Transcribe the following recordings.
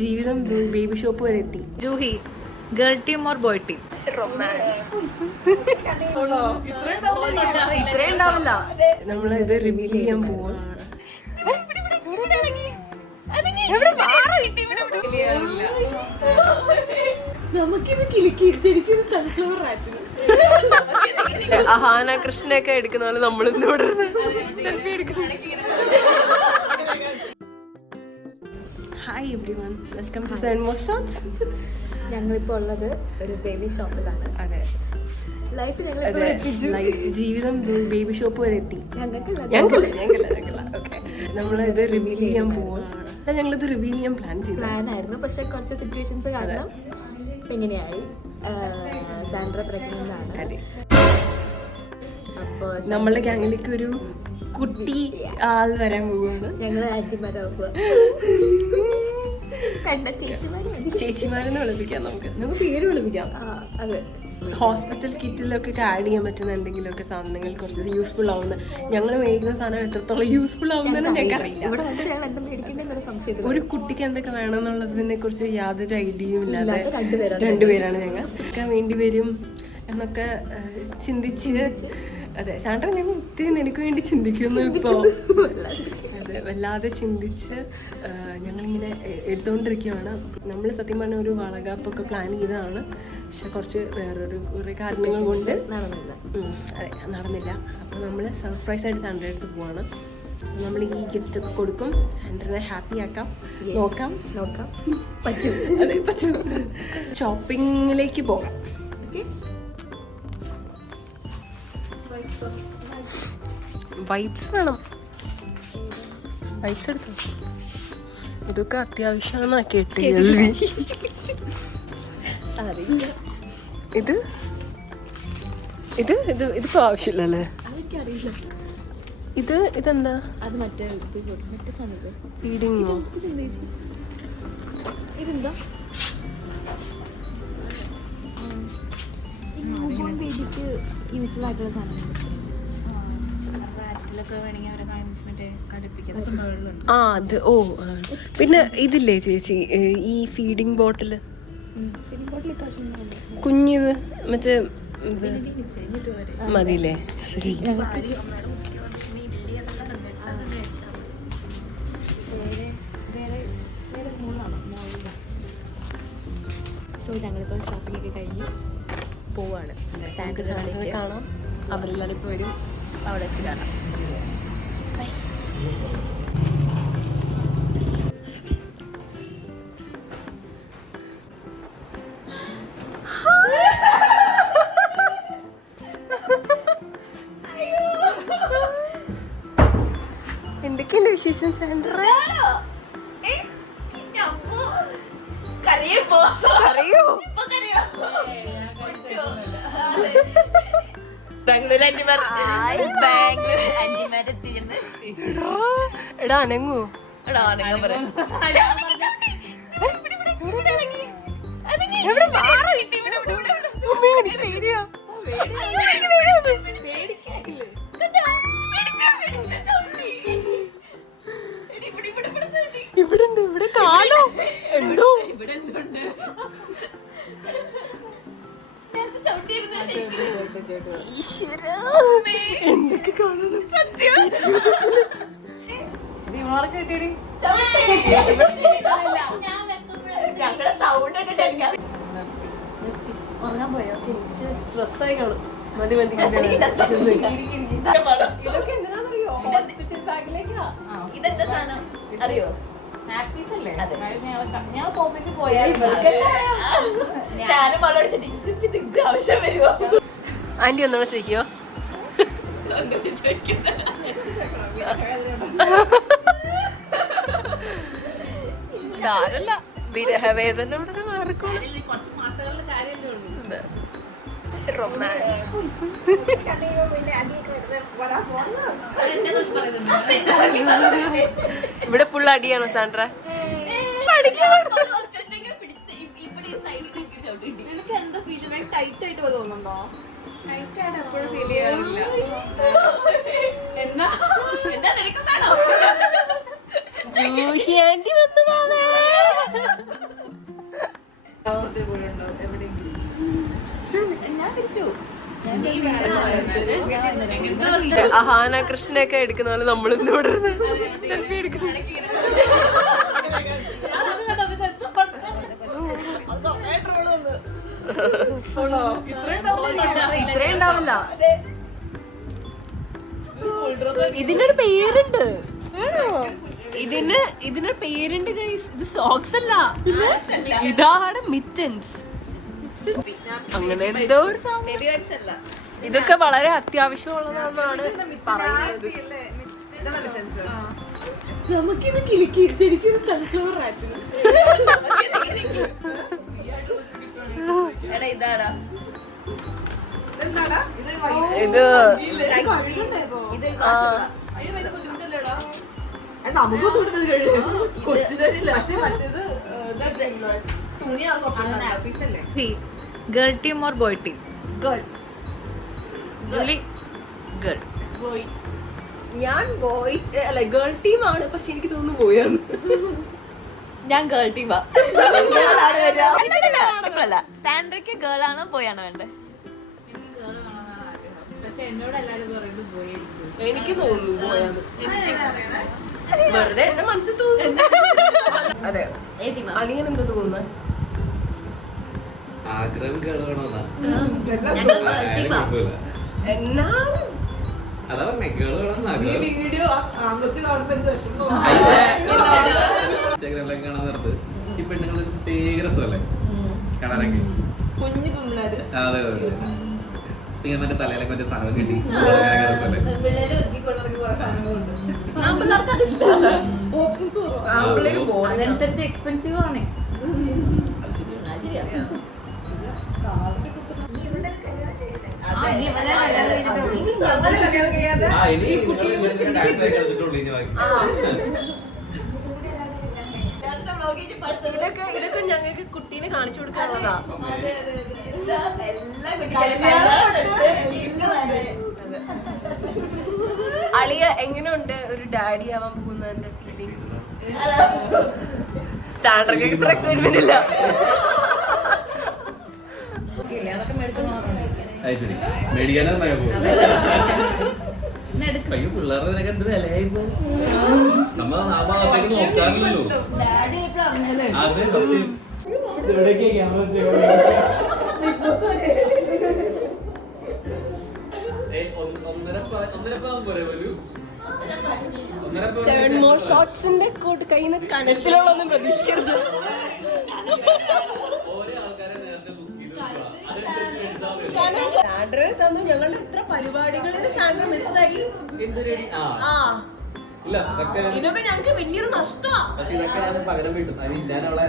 ജീവിതം baby shop വരെ എത്തി. Juhi, girl team or boy team? ഇത്രയും ഉണ്ടാവില്ല. നമ്മളിത് റിവീൽ ചെയ്യാൻ പോവാണ്. നമുക്കിത് കിളിക്ക് ശരിക്കും സൺഫ്ലവർ ആയിരുന്നു. അഹാന കൃഷ്ണയൊക്കെ എടുക്കുന്ന പോലെ നമ്മളിന്ന് ഇവിടെ സെൽഫി എടുക്കുന്നു. Hi everyone, welcome to seven more shots. ഞങ്ങളിപ്പോൾ ഉള്ളത് ഒരു ബേബി ഷോപ്പിലാണ്. അതെ, ജീവിതം ബേബി ഷോപ്പ് വരെ എത്തി. നമ്മളിത് റിവീൽ ചെയ്യാൻ പോവാണ്. ഞങ്ങളിത് റിവീൽ ചെയ്യാൻ പ്ലാൻ ആയിരുന്നു, പക്ഷെ കുറച്ച് സിറ്റുവേഷൻസ് കാരണം ഇങ്ങനെയായി. സാൻഡ്ര പ്രഗ്നന്റ് ആണ്. അപ്പോൾ നമ്മളുടെ ഗ്യാങ്ങിലേക്ക് ഒരു കുട്ടി ആൾ വരാൻ പോവാണ്. ഞങ്ങള് ആന്റിമാരാകുക. ചേച്ചിമാരെന്ന് വിളിപ്പിക്കാം. നമുക്ക് പേര് വിളിപ്പിക്കാം. അതെ, ഹോസ്പിറ്റൽ കിറ്റിലൊക്കെ ആഡ് ചെയ്യാൻ പറ്റുന്ന എന്തെങ്കിലുമൊക്കെ സാധനങ്ങൾ കുറച്ച് യൂസ്ഫുൾ ആവുന്ന. ഞങ്ങൾ മേടിക്കുന്ന സാധനം എത്രത്തോളം യൂസ്ഫുൾ ആവുന്നതെന്ന് ഞങ്ങൾക്ക് അറിയില്ല. ഒരു കുട്ടിക്ക് എന്തൊക്കെ വേണമെന്നുള്ളതിനെ കുറിച്ച് യാതൊരു ഐഡിയയും ഇല്ലാതെ രണ്ടുപേരാണ് ഞങ്ങൾ. വേണ്ടി വരും എന്നൊക്കെ ചിന്തിച്ച്. അതെ, സാൻഡ്ര ഞങ്ങൾ ഒത്തിരി നിനക്ക് വേണ്ടി ചിന്തിക്കുന്നു ഇപ്പോൾ. അതെ, വല്ലാതെ ചിന്തിച്ച് ഞങ്ങളിങ്ങനെ എടുത്തുകൊണ്ടിരിക്കുകയാണ്. നമ്മൾ സത്യം പറഞ്ഞ ഒരു വളകാപ്പൊക്കെ പ്ലാൻ ചെയ്തതാണ്, പക്ഷെ കുറച്ച് കുറേ കാരണങ്ങൾ കൊണ്ട് നടന്നില്ല. അപ്പോൾ നമ്മൾ സർപ്രൈസായിട്ട് സാൻഡ്രയുടെ അടുത്ത് പോവാണ്. നമ്മൾ ഈ ഗിഫ്റ്റ് ഒക്കെ കൊടുക്കും, സാൻഡ്രനെ ഹാപ്പി ആക്കാം. നോക്കാം പറ്റും. അതെ, പറ്റും. ഷോപ്പിങ്ങിലേക്ക് പോകാം. വൈബ്സ് വേണം. വൈബ്സ് എടുത്തോ. ഇതൊക്കെ അത്യാവശ്യമാണ് കേട്ട്. ഇതിപ്പോ ആവശ്യമില്ലല്ലേ? ഇതെന്താ? അത് മറ്റേ ഫീഡിങ്ങോ? ഇതെന്താ? ബേബിക്ക് യൂസ്ഫുൾ ആയിട്ടുള്ള സാധനം. അത് പിന്നെ ഇതില്ലേ ചേച്ചി, ഈ ഫീഡിങ് ബോട്ടില് കുഞ്ഞിത് മറ്റേ മതിയില്ലേ? ശരി. സോ ഞങ്ങളിപ്പോൾ ഷോപ്പിംഗ് ഒക്കെ കഴിഞ്ഞ് പോവാണ്. സാൻഡ്രനെ കാണാം. അവരെല്ലാവരും ഇപ്പോൾ വരും. അവിടെ വെച്ച് കാണാം. എന്തൊക്കെയുണ്ട് വിശേഷം സാൻഡ്ര? എടാ അനങ്ങൂ. ഇവിടെ കാലോ എന്തോ എന്തൊക്കെ കാണണം. സ്ട്രെസ്സായി കാണും. മതി ഇതൊക്കെ എന്തിനാണെന്നറിയോ? ഹോസ്പിറ്റൽ ബാഗിലേക്കാ. ഇതെന്താ സാധനം അറിയോ? ആന്റി ഒന്നുകൂടെ ചോദിക്കോ? സാരല്ല, വിരഹവേദന ഉടനെ മാറിക്കോ. ഇവിടെ ഫുൾ അടിയാണോ സാൻഡ്ര? ടൈറ്റ് ആയിട്ട് തോന്നുന്നുണ്ടോ? ടൈറ്റ് ആയിട്ട് എപ്പോഴും ഫീൽ ചെയ്യാറില്ല. എന്താ നിനക്ക് ജൂഹി ആന്റി വന്നു മാമേ. അഹാന കൃഷ്ണയൊക്കെ എടുക്കുന്ന പോലെ നമ്മളിന്ന് ഇവിടെ സെൽഫി എടുക്കുന്നു. ഇത്രയും ഉണ്ടാവില്ല. ഇതിനൊരു പേരുണ്ട്. ഇതിനൊരു പേരുണ്ട് ഗൈസ്. ഇത് സോക്സ് അല്ല, ഇതാണ് മിറ്റൻസ്. അങ്ങനെ എന്തോ ഒരു സാധനം. ഇതൊക്കെ വളരെ അത്യാവശ്യമുള്ളതാണെന്നാണ് പറയുന്നത്. നമുക്കിത് കിളിക്ക് ശരിക്കും സൺഫ്ലവർ ആയിരുന്നു. ഇത് girl team or boy team? Girl. ഞാൻ ബോയ് അല്ല ഗേൾ ടീമാണ്. പക്ഷെ എനിക്ക് തോന്നുന്നു ബോയാണ്. ഞാൻ ഗേൾ ടീമാ. സാൻഡ്രയ്ക്ക് ഗേൾ ആണോ ബോയ് ആണോ വേണ്ടേ? എനിക്ക് തോന്നുന്നു ബോയാണ്. വെറുതെ എന്റെ മനസ്സിൽ തോന്നുന്നു. അതെ. അളിയൻ എന്താ തോന്നുന്നത്? ആഗ്രഹം കേളണമെന്നാ. എന്നാണ് അതാ പറഞ്ഞേ കേളണം ആഗ്രഹം. ഇൻസ്റ്റാഗ്രാമിലൊക്കെ കാണാൻ നേരത്ത് ഈ പെണ്ണുങ്ങൾ പ്രത്യേക രസമല്ലേ കാണാനൊക്കെ. കുഞ്ഞു പിള്ളേര്. അതെ അതെ. പിന്നെ മറ്റേ തലയിലൊക്കെ മറ്റേ സാധനം കിട്ടി രസമല്ലേ. അതനുസരിച്ച് എക്സ്പെൻസീവ് ആണ്. ഇതൊക്കെ ഞങ്ങൾക്ക് കുട്ടീനെ കാണിച്ചു കൊടുക്കാനുള്ളതാ. അളിയ എങ്ങനെയുണ്ട് ഒരു ഡാഡി ആവാൻ പോകുന്നതിന്റെ ഫീലിംഗ്? സാൻഡ്രയ്ക്ക് ഇത്ര എക്സൈറ്റ്മെന്റ് ഇല്ല. മേടിക്കാനാ പിള്ളേരുടെ എന്ത് വിലയായി നമ്മൾ ആ ഭാഗത്തേക്ക് നോക്കാറില്ലല്ലോ. അതെ സത്യം. ഷോട്ട്സിന്റെ കയ്യിൽ നിന്ന് കനത്തിലുള്ളൊന്നും പ്രതീക്ഷിക്കരുത്. സാൻഡ്ര തന്നു. ഞങ്ങളുടെ ഇത്ര പരിപാടികളിൽ സാൻഡ്ര മിസ്സായി. ഇതൊക്കെ ഞങ്ങക്ക് വലിയൊരു നഷ്ടാ. പക്ഷെ ഇതൊക്കെ ഞാൻ പകരം വിട്ടു. ഞാൻ അവളെ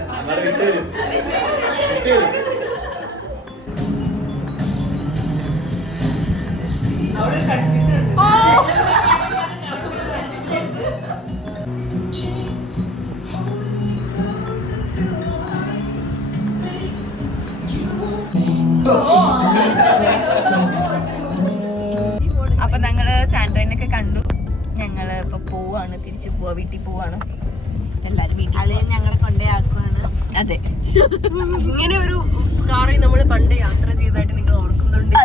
അപ്പൊ ഞങ്ങള് സാൻഡ്രൈനൊക്കെ കണ്ടു. ഞങ്ങള് ഇപ്പൊ പോവാണ്, തിരിച്ചു പോവാ, വീട്ടിൽ പോവാണ്. എല്ലാരും വീട്ടിൽ ഞങ്ങളെ കൊണ്ടേ ആക്കുവാണ്. അതെ, ഇങ്ങനെ ഒരു കാറിൽ നമ്മൾ പണ്ട് യാത്ര ചെയ്തതായിട്ട് നിങ്ങൾ ഓർക്കുന്നുണ്ട്?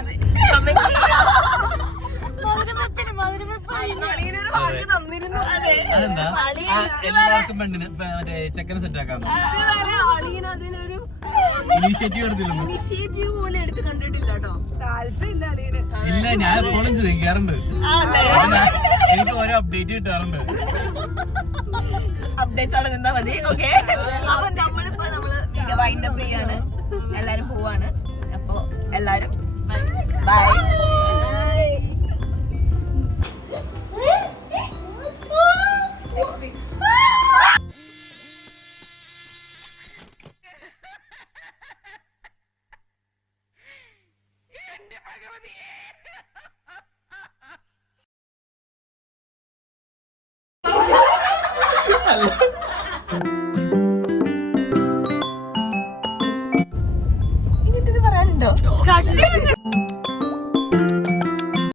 എല്ലാവർക്കും പെണ്ണിന് മറ്റേ ചെക്കനെ സെറ്റ് ആക്കാൻ അതിനൊരു ഇനീഷ്യേറ്റീവ് എടുത്തില്ലല്ലോ. ഇനീഷ്യേറ്റീവ് പോലെ എടുത്ത് കണ്ടിട്ടില്ല കേട്ടോ. താല്പര്യമില്ല അളിയന്. ഇല്ല, ഞാൻ എപ്പോഴും ചോദിക്കാറുണ്ട്. എനിക്ക് ഓരോ അപ്ഡേറ്റ് കിട്ടാറുണ്ട്. അപ്ഡേറ്റ്സ് അവിടെ നിന്നാ മതി. ഓക്കെ, അപ്പൊ നമ്മളിപ്പോ വൈൻഡ് അപ്പ് ചെയ്യാണ്. എല്ലാരും പോവാണ്. അപ്പൊ എല്ലാരും ബൈ. ഇങ്ങനത്തെ പറയാനുണ്ടോ?